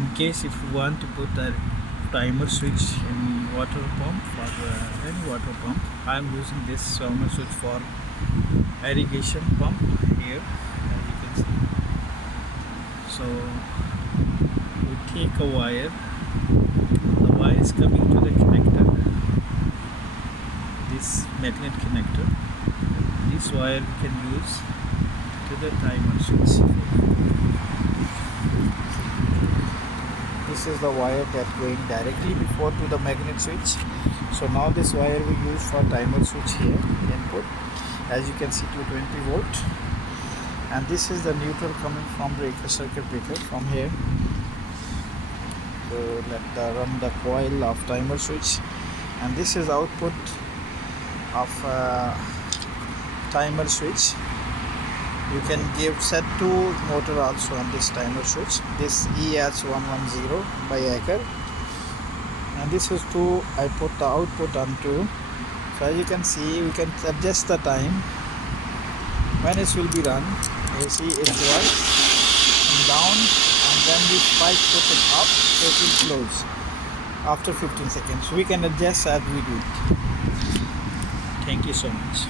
in case if you want to put a timer switch in water pump for any water pump. I am using this timer switch for irrigation pump here, as you can see. So we take a wire, the wire is coming to the connector, this magnet connector. This wire we can use to the timer switch. This is the wire that going directly before to the magnet switch. So now this wire we use for timer switch here input, as you can see, 220 volt, and this is the neutral coming from breaker, circuit breaker from here. So let run the coil of timer switch, and this is output of timer switch. You can give set to motor also on this timer switch. This EH110 by hager, and this is to I put the output on 2. So as you can see, we can adjust the time when it will be run. You see it works down, and then we spike put it up, so it will close after 15 seconds. We can adjust as we do it. Thank you so much.